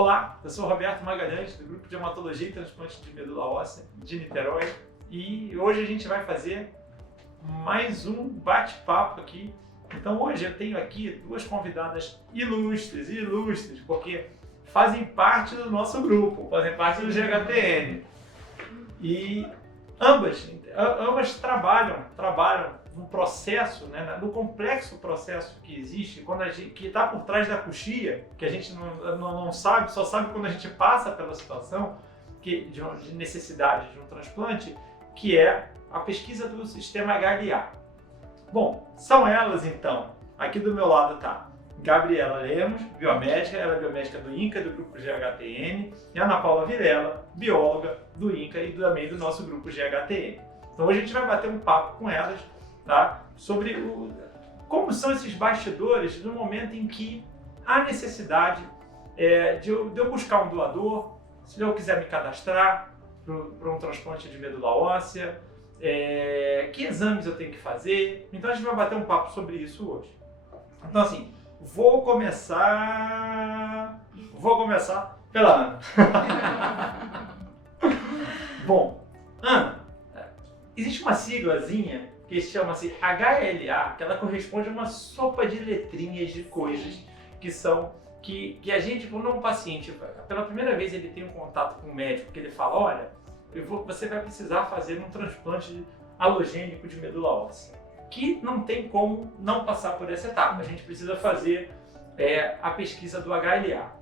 Olá, eu sou o Roberto Magalhães, do Grupo de Hematologia e Transplante de Medula Óssea de Niterói, e hoje a gente vai fazer mais um bate-papo aqui. Então hoje eu tenho aqui duas convidadas ilustres, porque fazem parte do nosso grupo, fazem parte do GHTN. E ambas trabalham no processo, né, no complexo processo que existe, que está por trás da coxia, que a gente não sabe, só sabe quando a gente passa pela situação de necessidade de um transplante, que é a pesquisa do sistema HLA. Bom, são elas então. Aqui do meu lado está Gabriela Lemos, biomédica, ela é biomédica do INCA, do grupo GHTN, e Ana Paula Vilela, bióloga do INCA e também do nosso grupo GHTN. Então hoje a gente vai bater um papo com elas, tá? Sobre como são esses bastidores no momento em que há necessidade de eu buscar um doador, se eu quiser me cadastrar para um transplante de medula óssea, que exames eu tenho que fazer. Então a gente vai bater um papo sobre isso hoje. Então assim, vou começar pela Ana. Bom, Ana, existe uma siglazinha que chama-se HLA, que ela corresponde a uma sopa de letrinhas de coisas que a gente, quando um paciente, pela primeira vez ele tem um contato com o médico, que ele fala, olha, você vai precisar fazer um transplante halogênico de medula óssea, que não tem como não passar por essa etapa. A gente precisa fazer a pesquisa do HLA.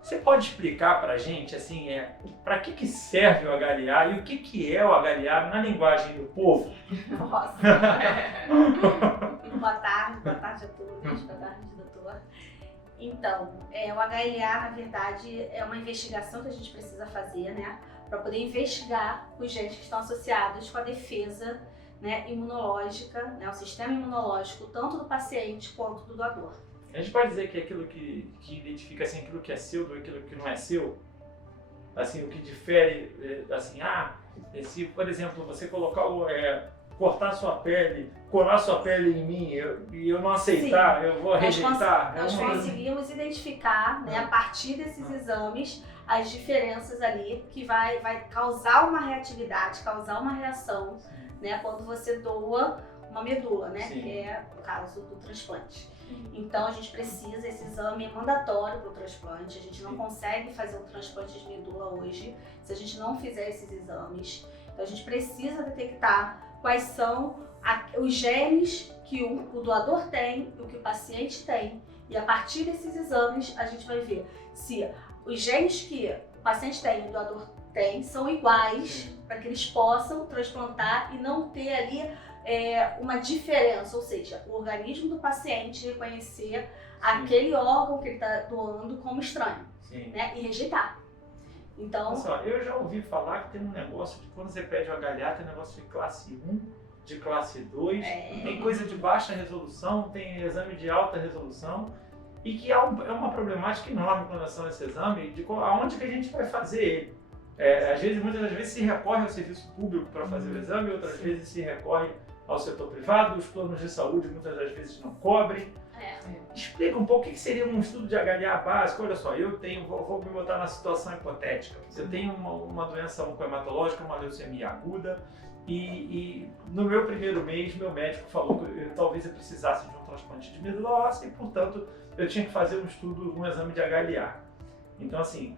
Você pode explicar para a gente, assim, para que serve o HLA e o que é o HLA na linguagem do povo? Nossa! Boa tarde a todos, boa tarde, doutor. Então, o HLA, na verdade, é uma investigação que a gente precisa fazer, né, para poder investigar os genes que estão associados com a defesa, né, imunológica, né, o sistema imunológico, tanto do paciente quanto do doador. A gente pode dizer que é aquilo que identifica assim, aquilo que é seu do aquilo que não é seu? Assim, o que difere, assim, se, por exemplo, você colocar cortar sua pele, colar sua pele em mim e eu não aceitar, sim, eu vou rejeitar. Nós conseguimos identificar, né, a partir desses exames, as diferenças ali que vai causar uma reatividade, causar uma reação, né, quando você doa uma medula, né, sim, que é o caso do transplante. Então a gente precisa, esse exame é mandatório para o transplante, a gente não consegue fazer um transplante de medula hoje se a gente não fizer esses exames. Então a gente precisa detectar quais são os genes que o doador tem e o que o paciente tem, e a partir desses exames a gente vai ver se os genes que o paciente tem e o doador tem são iguais, para que eles possam transplantar e não ter ali uma diferença, ou seja, o organismo do paciente reconhecer, sim, aquele órgão que ele está doando como estranho, né, e rejeitar. Então, pessoal, eu já ouvi falar que tem um negócio de quando você pede o HLA, tem um negócio de classe 1, de classe 2, tem coisa de baixa resolução, tem exame de alta resolução, e que há uma problemática enorme com relação a esse exame, de aonde que a gente vai fazer ele. Muitas das vezes se recorre ao serviço público para fazer o exame, outras vezes se recorre ao setor privado, os planos de saúde muitas das vezes não cobrem. Explica um pouco o que seria um estudo de HLA básico. Olha só, vou me botar na situação hipotética. Eu tenho uma doença oncohematológica, uma leucemia aguda, e no meu primeiro mês, meu médico falou que talvez eu precisasse de um transplante de medula óssea e, portanto, eu tinha que fazer um exame de HLA. Então, assim,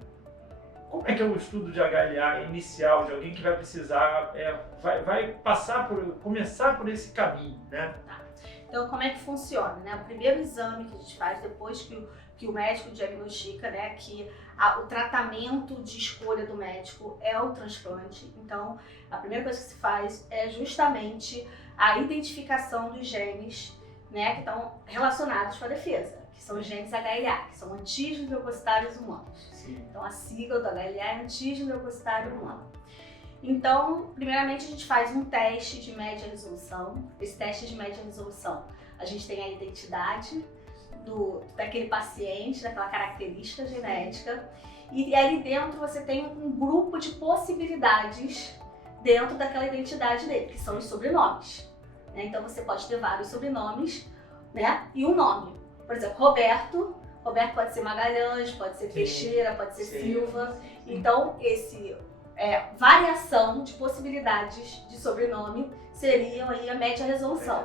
como é que é o estudo de HLA inicial de alguém que vai precisar, vai começar por esse caminho, né? Então, como é que funciona, né? O primeiro exame que a gente faz depois que o médico diagnostica, né, que o tratamento de escolha do médico é o transplante. Então, a primeira coisa que se faz é justamente a identificação dos genes, né, que estão relacionados com a defesa, que são os genes HLA, que são antígenos leucocitários humanos. Sim. Então, a sigla do HLA é antígeno leucocitário humano. Então, primeiramente a gente faz um teste de média resolução. Esse teste de média resolução, a gente tem a identidade daquele paciente, daquela característica genética, e ali dentro você tem um grupo de possibilidades dentro daquela identidade dele, que são os sobrenomes. Né? Então você pode ter vários sobrenomes, né? E um nome. Por exemplo, Roberto Roberto pode ser Magalhães, pode ser Sim. Teixeira, pode ser Sim. Silva. Então, variação de possibilidades de sobrenome seriam aí a média resolução.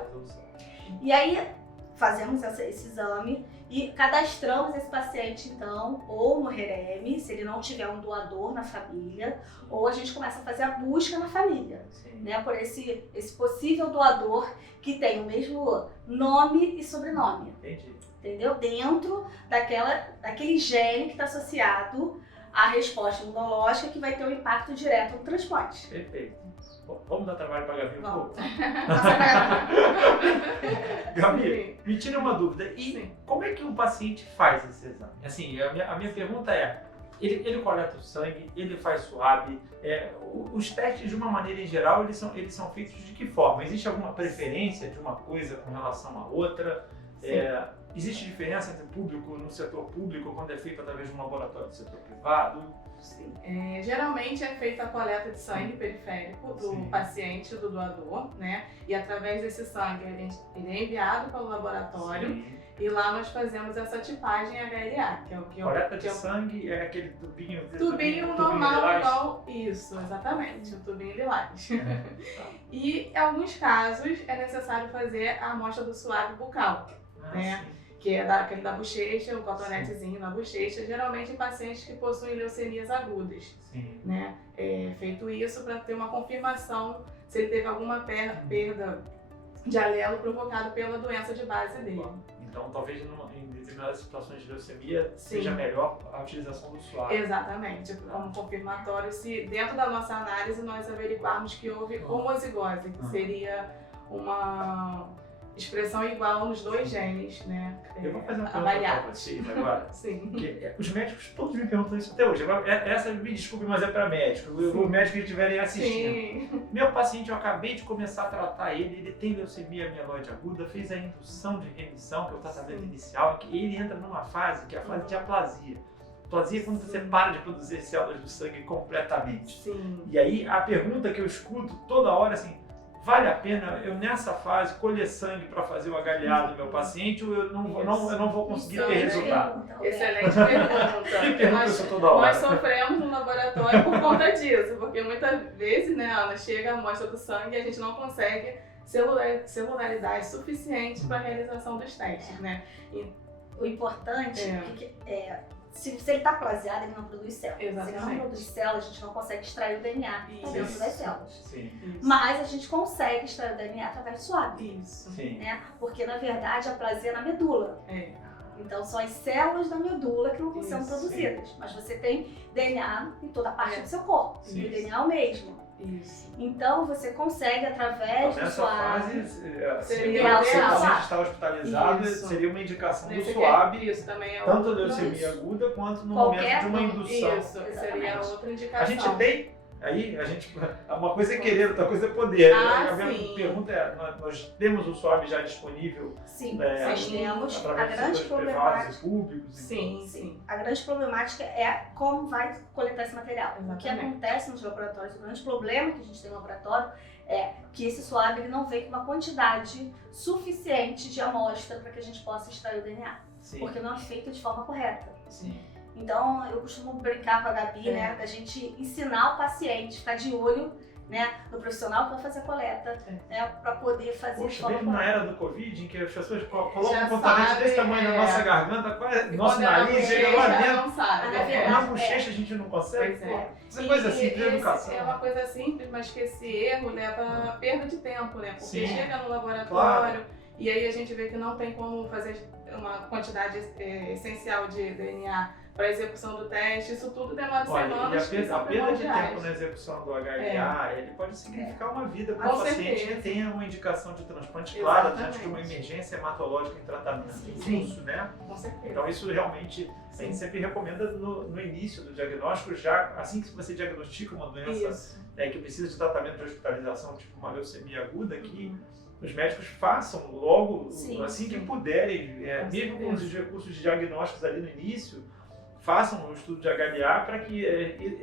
E aí, fazemos esse exame e cadastramos esse paciente, então, ou no REREME, se ele não tiver um doador na família, ou a gente começa a fazer a busca na família, né, por esse possível doador que tem o mesmo nome e sobrenome. Entendi. Entendeu? Dentro daquele gene que está associado à resposta imunológica que vai ter um impacto direto no transplante. Perfeito. Bom, vamos dar trabalho para a Gabi um Vamos. pouco? Gabi, me tira uma dúvida. E Sim. como é que um paciente faz esse exame? Assim, a minha pergunta é, ele coleta o sangue, ele faz suave, os testes de uma maneira em geral, eles são feitos de que forma? Existe alguma preferência de uma coisa com relação à outra? Existe diferença entre público no setor público quando é feito através de um laboratório do setor privado? Sim. Geralmente é feita a coleta de sangue periférico do Sim. paciente, do doador, né? E através desse sangue ele é enviado para o laboratório. Sim. E lá nós fazemos essa tipagem HLA, que é o que Coleta de sangue é aquele tubinho... Tubinho normal, lilás? igual isso, exatamente, o tubinho lilás. Tá. E em alguns casos é necessário fazer a amostra do suave bucal, né? Sim. Que é aquele da bochecha, o cotonetezinho na bochecha, geralmente em pacientes que possuem leucemias agudas, Sim. né? É feito isso para ter uma confirmação se ele teve alguma perda de alelo provocado pela doença de base dele. Então, talvez em determinadas situações de leucemia Sim. seja melhor a utilização do suave. Exatamente, como confirmatório, se dentro da nossa análise nós averiguarmos que houve homozigose, que seria uma expressão igual nos dois genes, né? Eu vou fazer uma pergunta para avaliados. vocês agora. Sim. Porque os médicos todos me perguntam isso até hoje. Agora, essa, me desculpe, mas é para médico. O médico que estiverem assistindo. Sim. Meu paciente, eu acabei de começar a tratar ele tem leucemia amiloide aguda, fez a indução de remissão, que é o tratamento inicial, que ele entra numa fase que é a fase de aplasia. Aplasia é quando você para de produzir células do sangue completamente. Sim. E aí a pergunta que eu escuto toda hora assim, vale a pena eu nessa fase colher sangue para fazer o HLA do meu paciente ou eu não vou conseguir ter resultado? Excelente pergunta. Me pergunta isso toda hora. Nós sofremos no laboratório por conta disso, porque muitas vezes, né, Ana, chega a amostra do sangue e a gente não consegue celularidade suficiente para a realização dos testes, né? O importante é se ele está plaseado, ele não produz células. Exatamente. Se ele não produz células, a gente não consegue extrair o DNA dentro das células. Sim. Mas a gente consegue extrair o DNA através do suave. Isso. Sim. Né? Porque, na verdade, a plasia é na medula. É. Então, são as células da medula que não são Isso, produzidas. Mas você tem DNA em toda a parte do seu corpo. Sim. E o DNA é o mesmo. Isso. Então, você consegue, através do Nessa suave... fase, Seria se o ideal. paciente está hospitalizado, Isso. seria uma indicação do Nesse suave, isso também é tanto outra- leucemia aguda quanto no Qualquer momento de uma indução. Isso, seria Exatamente. outra indicação. A gente tem, uma coisa é querer, outra coisa é poder. Ah, A minha sim. pergunta é, nós temos o suave já disponível Sim, nós temos. A através grande de setores privados problemática... e públicos? Sim, Sim. sim. A grande problemática é como vai coletar esse material. O que Exatamente. acontece nos laboratórios, o grande problema que a gente tem no laboratório é que esse suave ele não vem com uma quantidade suficiente de amostra para que a gente possa extrair o DNA. Sim. Porque não é feito de forma correta. Sim. Então, eu costumo brincar com a Gabi, né, da gente ensinar o paciente, ficar de olho, né, no profissional que vai fazer a coleta, né, para poder fazer de Poxa, forma mesmo na correta. era do Covid, em que as pessoas colocam Já um componente sabe, desse tamanho na nossa garganta, quase, nosso Quando é na nariz chega lá bochecha, dentro, não sabe. Ah, na né? verdade, na bochecha a gente não consegue. Pois é. Isso é coisa E simples de esse educação. É uma coisa simples, mas que esse erro leva a perda de tempo, né? Porque Sim. chega no laboratório Claro. e aí a gente vê que não tem como fazer uma quantidade essencial de DNA para a execução do teste. Isso tudo demora Olha, semanas. e que são a perda de primordiais. tempo na execução do HLA, ele pode significar uma vida para Com o paciente que certeza. tenha uma indicação de transplante clara diante Exatamente. de uma emergência hematológica em tratamento Sim. em curso, né? Com certeza. Então isso realmente a gente sempre recomenda no início do diagnóstico, já assim que você diagnostica uma doença Isso. que precisa de tratamento de hospitalização, tipo uma leucemia aguda, que os médicos façam logo, Sim, assim que sim. puderem, Com mesmo com certeza. os recursos diagnósticos ali no início, façam um estudo de HLA para que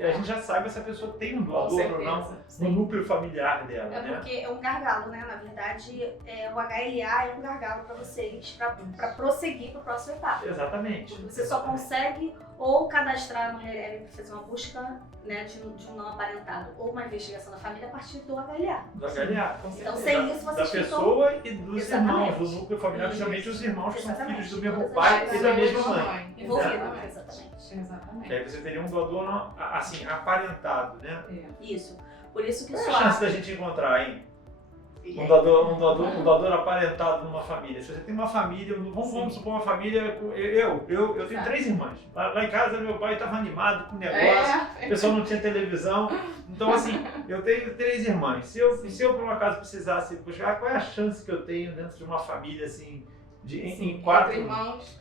a gente já saiba se a pessoa tem um doador ou não no sim. núcleo familiar dela, É né? porque é um gargalo, né? Na verdade, o HLA é um gargalo para vocês, para prosseguir para a próxima etapa. Exatamente. Você só consegue ou cadastrar no RLM para fazer uma busca, né, de um não aparentado ou uma investigação da família a partir do HLA. Do HLA. Então, sem isso, Da vocês ficam... pessoa e dos Exatamente. irmãos, do núcleo familiar, Isso. principalmente os irmãos que são Exatamente. filhos do mesmo Todas pai as e da mesma mãe. mãe. envolvidos. Exatamente. Exatamente. Que aí você teria um doador, assim, aparentado, né? Isso. Por isso que Qual é só a chance da gente encontrar, hein? Um doador aparentado numa família. Se você tem uma família, vamos supor uma família, eu tenho Certo. 3 irmãs. Lá em casa meu pai estava animado com o negócio, o pessoal não tinha televisão. Então assim, eu tenho 3 irmãs. Se eu por um acaso precisasse buscar, qual é a chance que eu tenho dentro de uma família assim, em 4 irmãos,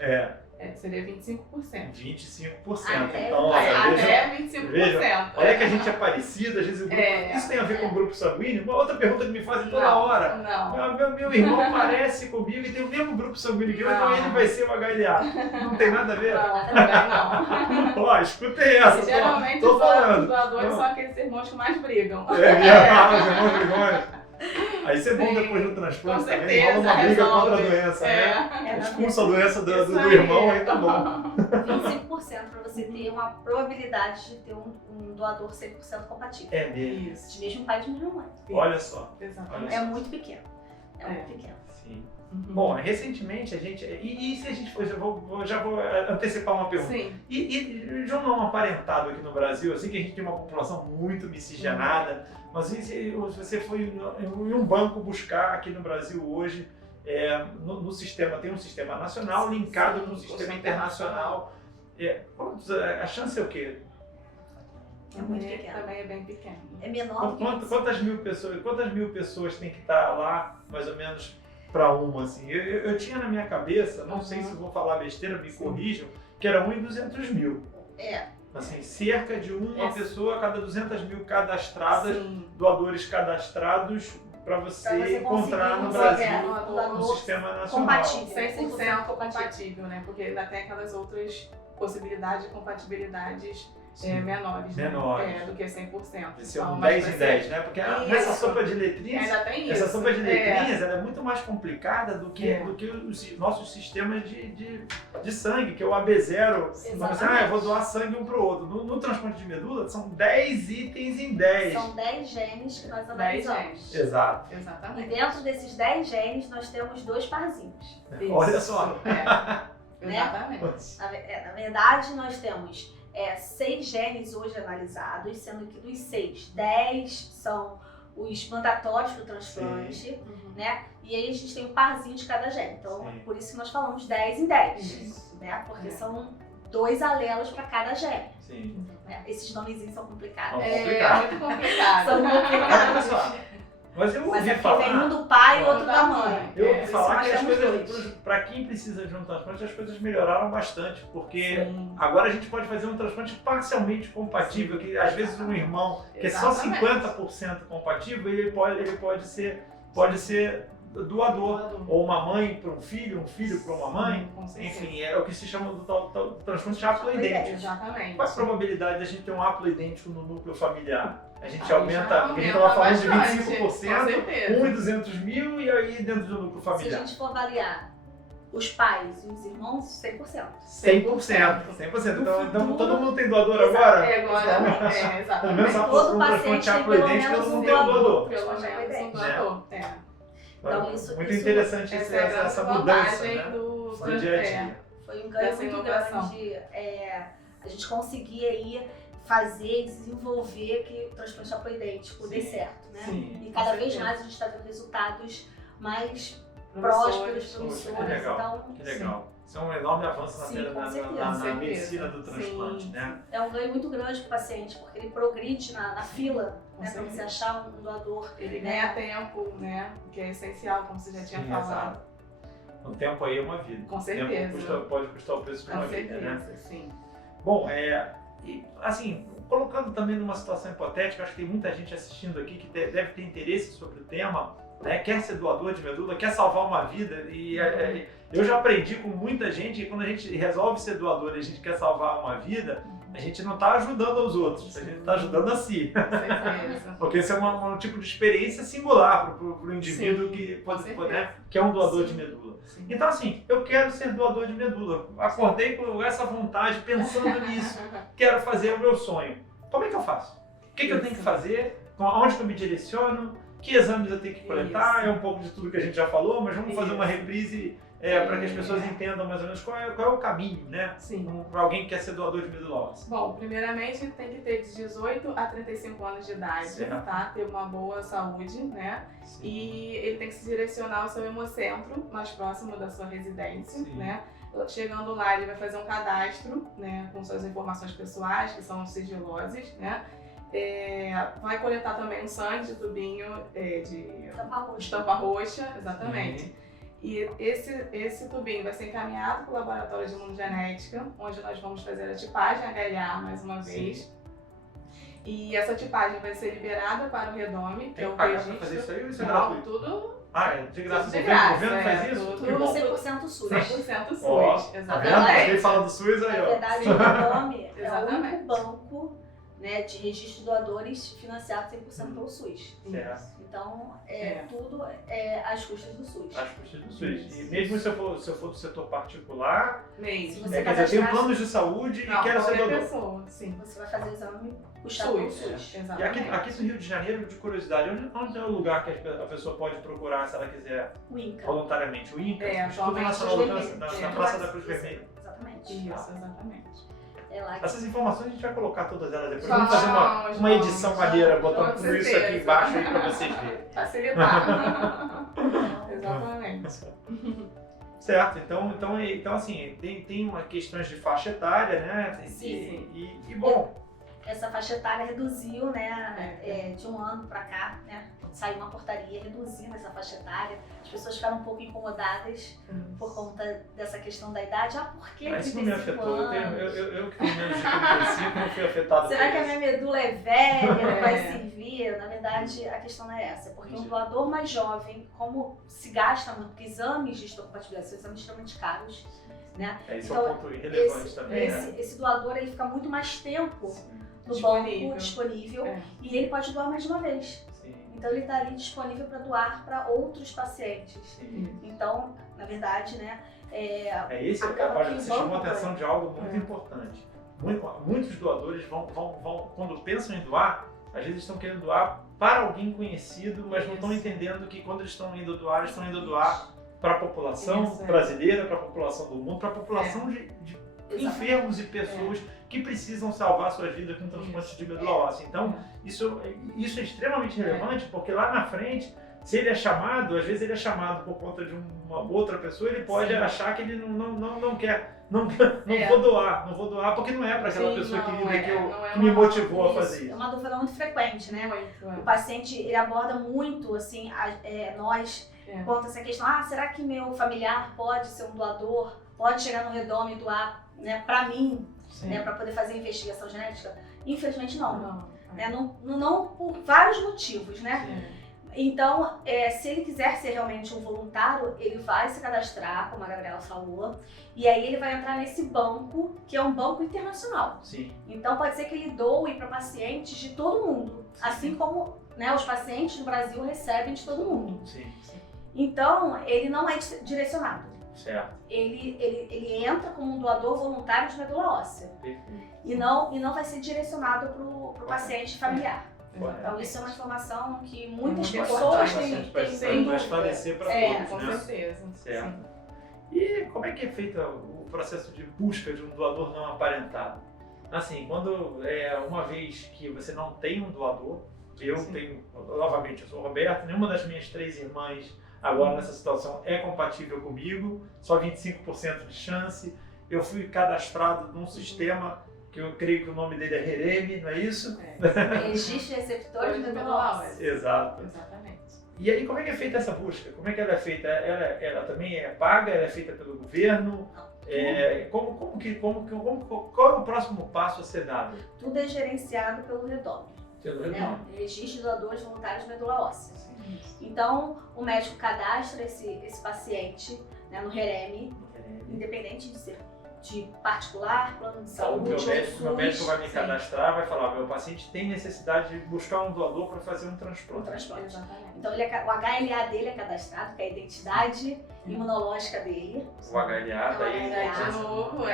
seria 25%. 25%. Até- Então, olha, Até 25%. vejam, olha que a gente é parecido, às vezes o grupo, isso tem a ver com o grupo sanguíneo. Uma outra pergunta que me fazem toda hora. Não. Meu irmão parece comigo e tem o mesmo grupo sanguíneo que eu, então Não. ele vai ser o HLA. Não tem nada a ver? Não, também não. Ó, escutem essa. Geralmente tô os falando. doadores são aqueles irmãos que mais brigam. Os irmãos brigões. Aí isso é bom Sim, depois do com transplante também, certeza, rola uma briga resolve. contra a doença, né? É, Expulsa a doença do Isso irmão, aí tá bom. 25% para você ter uma probabilidade de ter um doador 100% compatível. É mesmo. Isso. De mesmo pai e de mesma mãe. Olha só. Exatamente. É muito pequeno. É muito pequeno. Sim. Uhum. Bom, recentemente a gente. E se a gente for, já vou antecipar uma pergunta. Sim. E de um não aparentado aqui no Brasil, assim que a gente tem uma população muito miscigenada, mas se você foi em um banco buscar aqui no Brasil hoje, no sistema, tem um sistema nacional linkado com um sistema internacional, a chance é o quê? É muito pequeno. Também é bem pequeno. É menor do que isso. Quantas mil pessoas tem que estar lá, mais ou menos, para uma, assim? Eu tinha na minha cabeça, não sei se vou falar besteira, me corrijam, que era 1 em 200 mil. Assim, cerca de uma pessoa a cada 200 mil cadastradas, Sim. doadores cadastrados, para você encontrar no conseguir Brasil, um doador no sistema nacional. compatível. 100% compatível, né? Porque ainda tem aquelas outras possibilidades de compatibilidades menores, Menores. Né? Do que 100%. Esse é Então, um mas 10 vai em ser- 10, né? Porque nessa Isso. sopa de letrinhas, Ainda tem isso. essa sopa de letrinhas ela é muito mais complicada do que os nossos sistemas de sangue, que é o AB0. Então, você, eu vou doar sangue um para o outro. No transplante de medula, são 10 itens em 10. São 10 genes que nós 10 analisamos. genes. Exato. E Exatamente. dentro desses 10 genes, nós temos 2 parzinhos. Isso. Olha só. Exatamente. Na verdade, nós temos 6 genes hoje analisados, sendo que dos 6, 10 são os mandatórios para o transplante, Uhum. né? E aí a gente tem um parzinho de cada gene. Então, Sim. por isso que nós falamos 10 em 10, Isso. né? Porque É. são 2 alelos para cada gene. Sim. Né? Esses nomezinhos são complicados. São É complicado. muito complicado. São Olha complicados. só. Mas eu Mas ouvi é porque vem um falar. do pai e outro da mãe. Eu ouvi Por isso falar nós que as temos coisas, dois. para quem precisa de um transplante, as coisas melhoraram bastante, porque Sim. agora a gente pode fazer um transplante parcialmente compatível, que às vezes um irmão que é só Exatamente. 50% compatível, ele pode ser doador. Ou uma mãe para um filho para uma mãe. Com certeza. Enfim, é o que se chama do transplante de haploidêntico. Exatamente. Qual a probabilidade da gente ter um haploidêntico no núcleo familiar? A gente Aí aumenta, já porque a gente estava falando de bastante, 25%, com certeza. 1 em 200 mil e aí dentro do núcleo Se a familiar. gente for avaliar os pais e os irmãos, 100%. 100%. Então futuro- todo mundo tem doador agora? Agora, Pelo menos exatamente. se Todo for um paciente transplante tem pelo haploidêntico, menos todo mundo um tem um doador. doador. Pelo menos um doador. Então, isso- Muito isso- interessante Essa é a grande essa mudança, vantagem né? do dia a dia. Foi um ganho Dessa muito inovação. grande a gente conseguir aí fazer e desenvolver que o transplante haploidêntico dê Sim. certo, né? Sim. E cada Com vez certeza. mais a gente está vendo resultados mais Promissores. prósperos, Que promissores, legal. então Que legal. Isso é um enorme avanço Sim, com certeza. na Com certeza. medicina do transplante, Sim. né? é um ganho muito grande para o paciente, porque ele progride na fila, Com né, para você certeza. achar um doador. Ele ganha tempo, né? Que é essencial, como você já tinha Sim, falado. exato. O tempo aí é uma vida. Com O certeza. tempo pode custar o preço de Com uma vida, né? certeza, sim. Bom, e, assim, colocando também numa situação hipotética, acho que tem muita gente assistindo aqui que deve ter interesse sobre o tema. né, quer ser doador de medula, quer salvar uma vida. E eu já aprendi com muita gente que quando a gente resolve ser doador e a gente quer salvar uma vida, a gente não está ajudando os outros, a gente está ajudando a si. Porque esse é um tipo de experiência singular para o indivíduo que que é um doador de medula. Sim. Então, assim, eu quero ser doador de medula. Acordei com essa vontade, pensando nisso. Quero fazer o meu sonho. Como é que eu faço? O que eu tenho que fazer? Aonde que eu me direciono? Que exames eu tenho que coletar? Isso. É um pouco de tudo que a gente já falou, mas vamos fazer uma Isso. reprise para que as pessoas entendam mais ou menos qual é o caminho, né? Sim. Para alguém que quer ser doador de medula óssea. Bom, primeiramente tem que ter de 18 a 35 anos de idade, Certo. tá? Ter uma boa saúde, né? Sim. E ele tem que se direcionar ao seu hemocentro, mais próximo da sua residência, Sim. né? Chegando lá, ele vai fazer um cadastro, né? Com suas informações pessoais, que são sigilosas, né? Vai coletar também um sangue de tubinho de estampa roxa, exatamente. E esse tubinho vai ser encaminhado para o laboratório de imunogenética, onde nós vamos fazer a tipagem HLA mais uma vez. E essa tipagem vai ser liberada para o Redome, que é o Pagar para fazer registro. isso aí ou isso é Não, gratuito? tudo É de graça. Tudo de O graça, governo faz isso? tudo. Que bom. 100% SUS. 100% SUS, Ó, tá vendo? exatamente. Quem fala do SUS aí, Na ó. verdade, o Redome é o Exatamente. único banco, né, de registro de doadores financiado 100% pelo SUS. Certo. Então, É. tudo às custas do SUS. As custas do SUS. E Isso. mesmo se eu for do setor particular, Mesmo. Você quer dizer, eu tenho cadastrar- planos de saúde Não, e quero ser qualquer doador. pessoa, sim. Você vai fazer o exame puxado pelo SUS, SUS. E exatamente. aqui no Rio de Janeiro, de curiosidade, onde é o lugar que a pessoa pode procurar se ela quiser O INCA. voluntariamente? O INCA, É, Instituto atualmente Nacional Cruz do Vermelha. Câncer, É. na Praça da Cruz Vermelha. Exatamente. Isso, exatamente. É lá que Essas informações a gente vai colocar todas elas depois. Vamos, Vamos fazer uma edição vamos. maneira, botando Com tudo isso aqui certeza. embaixo aí pra vocês verem. Facilitar. Exatamente. Certo, então assim, tem uma questões de faixa etária, né? Sim. E bom, essa faixa etária reduziu, né, de um ano para cá, né, saiu uma portaria reduzindo essa faixa etária. As pessoas ficaram um pouco incomodadas por conta dessa questão da idade. Ah, por que mas isso não me 35 afetou. anos? Eu que tenho menos de 35 não fui afetado Será por que a isso. minha medula é velha, não vai É. servir? Na verdade, a questão não é essa. Porque um Entendi. doador mais jovem, como se gasta muito, porque exames de histocompatibilidade são exames extremamente caros, né? Esse é Então, um ponto irrelevante Esse, também, né? esse doador, ele fica muito mais tempo no Disponível. banco disponível É. e ele pode doar mais de uma vez. Sim, Então ele está ali disponível para doar para outros pacientes. sim. Então, na verdade, né, Esse Acaba olha, que você o chamou a banco atenção de algo muito importante. Muitos doadores vão, quando pensam em doar, às vezes estão querendo doar para alguém conhecido, mas não estão Isso. entendendo que quando eles estão indo doar, eles estão indo doar para a população Isso, é. brasileira, para a população do mundo, para a população de Exatamente. enfermos e pessoas que precisam salvar suas vidas com transplante de medula óssea. Então, isso é extremamente relevante, porque lá na frente, se ele é chamado, às vezes ele é chamado por conta de uma outra pessoa, ele pode Sim. achar que ele não quer, não É. vou doar, porque não é para aquela Sim, pessoa não querida é, que não é que me uma- motivou a Isso, fazer é isso. uma dúvida muito frequente, né? Muito, O paciente, ele aborda muito, assim, nós, É. quanto a essa questão, será que meu familiar pode ser um doador? Pode chegar no Redome e doar, né, para mim, né, para poder fazer investigação genética? Infelizmente não. Não. Né? Não por vários motivos, né? É. Então, se ele quiser ser realmente um voluntário, ele vai se cadastrar, como a Gabriela falou, e aí ele vai entrar nesse banco, que é um banco internacional. Sim, Então, pode ser que ele doe para pacientes de todo mundo, assim como, né, os pacientes do Brasil recebem de todo mundo. sim, Então, ele não é direcionado. certo. Ele entra como um doador voluntário de medula óssea Perfeito. e não vai ser direcionado para o paciente familiar. Então, isso é uma informação que muitas Muito pessoas importante, têm Vai esclarecer para É, Com todos, né? certeza. Certo. Sim. E como é que é feito o processo de busca de um doador não aparentado? Assim, quando uma vez que você não tem um doador, eu Sim. tenho, novamente, eu sou o Roberto, nenhuma das minhas 3 irmãs agora nessa situação é compatível comigo, só 25% de chance. Eu fui cadastrado num sistema que eu creio que o nome dele é Hereme, não é isso? registro de receptores de Hoje medula óssea. Exato. Exatamente. E aí, como é que é feita essa busca? Como é que ela é feita? Ela também é paga? Ela é feita pelo governo? Qual é o próximo passo a ser dado? Tudo é gerenciado pelo Redome. né? Registro de doadores voluntários de medula óssea. Então, o médico cadastra esse paciente, né, no REREME, independente de ser de particular, plano de saúde. Então, meu médico vai me cadastrar, vai falar: meu paciente tem necessidade de buscar um doador para fazer um transplante. Exatamente. Então, o HLA dele é cadastrado, que é a identidade imunológica dele. O HLA, daí de novo,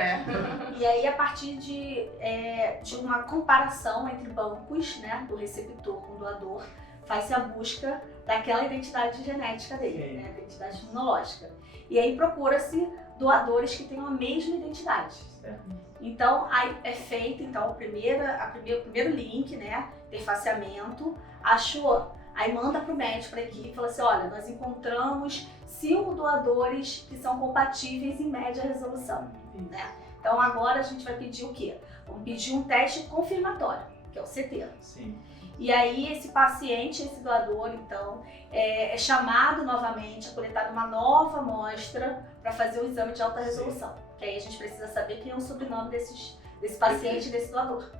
E aí, a partir de uma comparação entre bancos, né, do receptor com o doador, faz-se a busca daquela identidade genética dele, né, a identidade imunológica. E aí procura-se doadores que tenham a mesma identidade. Então, aí é feito o primeiro link, né, tem faceamento, achou, aí manda para o médico, para a equipe, e fala assim: olha, nós encontramos 5 doadores que são compatíveis em média resolução. Né? Então, agora a gente vai pedir o quê? Vamos pedir um teste confirmatório, que é o CT. Sim. E aí esse paciente, esse doador, então, é chamado novamente a coletar uma nova amostra para fazer o exame de alta resolução. Que aí a gente precisa saber quem é o sobrenome desse paciente e desse doador.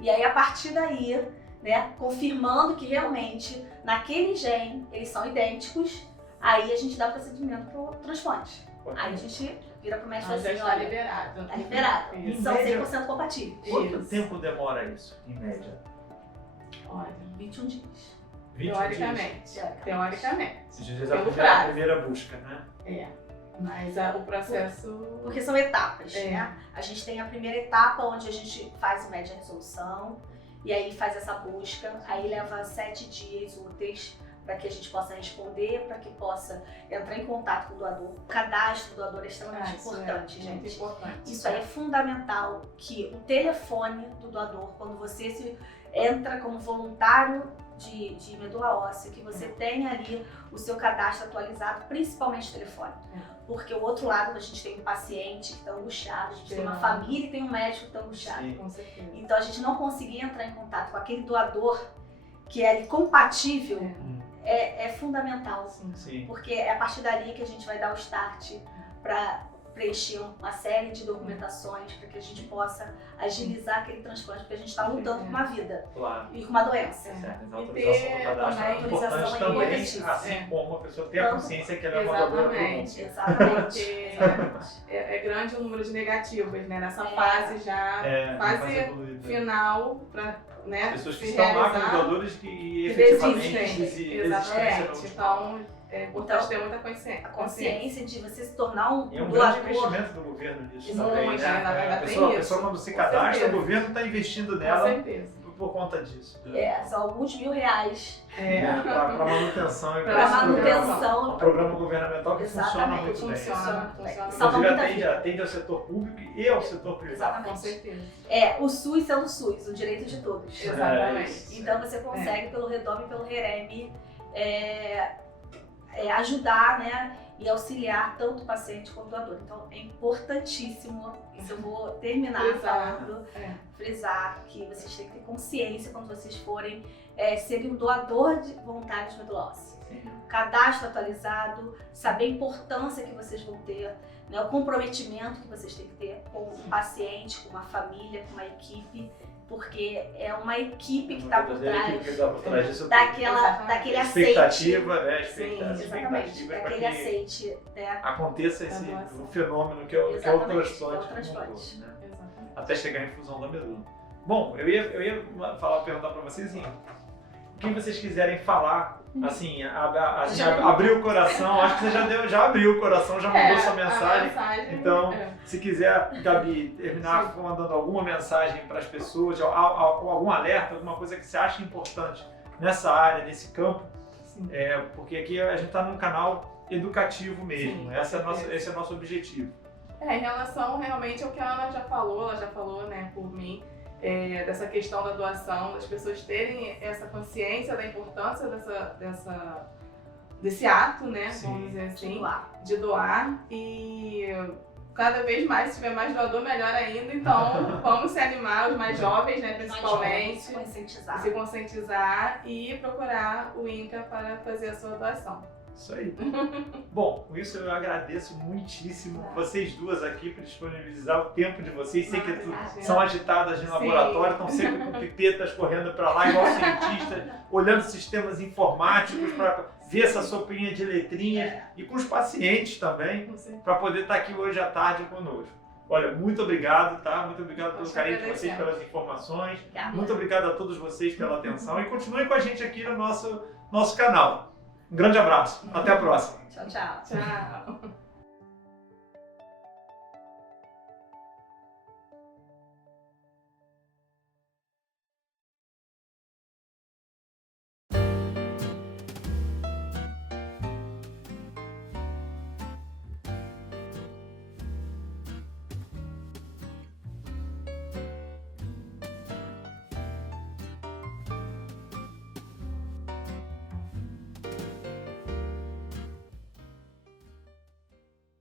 E aí, a partir daí, né, confirmando que realmente naquele gene eles são idênticos, aí a gente dá procedimento para o transplante. Aí a gente vira para o médico assim: já está liberado. Está liberado. São 100% compatíveis. Quanto tempo demora isso, em média? Olha, 21 dias. Teoricamente. Teoricamente. Dias a primeira busca, né? Mas o processo... Porque são etapas, né? A gente tem a primeira etapa, onde a gente faz o média resolução, e aí faz essa busca, aí leva 7 dias úteis para que a gente possa responder, para que possa entrar em contato com o doador. O cadastro do doador é extremamente importante, gente. Muito importante. Isso aí é fundamental, que o telefone do doador, quando você entra como voluntário de medula óssea, que você tenha ali o seu cadastro atualizado, principalmente o telefone. Porque o outro lado, a gente tem um paciente que está angustiado, a gente tem uma família e tem um médico que está angustiado. Sim, com certeza. Então, a gente não conseguir entrar em contato com aquele doador que é compatível, é fundamental. Sim. Porque é a partir dali que a gente vai dar o start para preencher uma série de documentações para que a gente possa agilizar aquele transplante, porque a gente está lutando com uma vida e com uma doença. Certo. Então, a autorização do cadastro é importante também, assim como a pessoa ter a consciência que ela é uma doadora por mundo. Exatamente. É grande o número de negativas, né? Nessa fase já, fase final, para, né, as pessoas que estão lá como doadores que efetivamente existem. Exatamente. Então, é importante ter muita consciência. A consciência de você se tornar um doador. É um grande investimento do governo nisso também, né? A pessoa quando se cadastra, o governo está investindo nela por conta disso. São alguns R$1.000. Para manutenção e para manutenção. Um programa governamental que funciona muito bem. Inclusive atende ao setor público e ao setor privado. Com certeza. O SUS sendo o SUS, o direito de todos. Exatamente. Então você consegue, pelo REDOME e pelo REREME, ajudar, né, e auxiliar tanto o paciente quanto o doador. Então é importantíssimo, isso eu vou terminar falando, frisar que vocês têm que ter consciência quando vocês forem serem um doador voluntário de medula óssea. Cadastro atualizado, saber a importância que vocês vão ter, né, o comprometimento que vocês têm que ter com o paciente, com uma família, com uma equipe, porque é uma equipe que está por trás daquele aceite. Expectativa daquele aceite. Né? Aconteça o fenômeno que é o transplante. Né? Até chegar à infusão da medula. Bom, eu ia perguntar para vocês assim, o que vocês quiserem falar, assim, abrir o coração, acho que você já abriu o coração, já mandou sua mensagem. Então, se quiser, Gabi, terminar mandando alguma mensagem para as pessoas, algum alerta, alguma coisa que você acha importante nessa área, nesse campo, porque aqui a gente está num canal educativo mesmo, esse é o nosso objetivo. Em relação realmente ao que a Ana já falou, né, por mim, dessa questão da doação, das pessoas terem essa consciência da importância desse ato, né, vamos dizer assim, de doar, e cada vez mais, se tiver mais doador, melhor ainda, então vamos se animar, os mais jovens, né, principalmente, se conscientizar e procurar o INCA para fazer a sua doação. Isso aí. Bom, com isso eu agradeço muitíssimo vocês duas aqui por disponibilizar o tempo de vocês. Sei que são agitadas em laboratório, estão sempre com pipetas correndo para lá, igual cientistas, olhando sistemas informáticos para ver essa sopinha de letrinhas e com os pacientes também, para poder estar aqui hoje à tarde conosco. Olha, muito obrigado, tá? Muito obrigado pelo carinho de vocês, pelas informações. Muito obrigado a todos vocês pela atenção e continuem com a gente aqui no nosso canal. Um grande abraço. Até a próxima. Tchau, tchau. Tchau.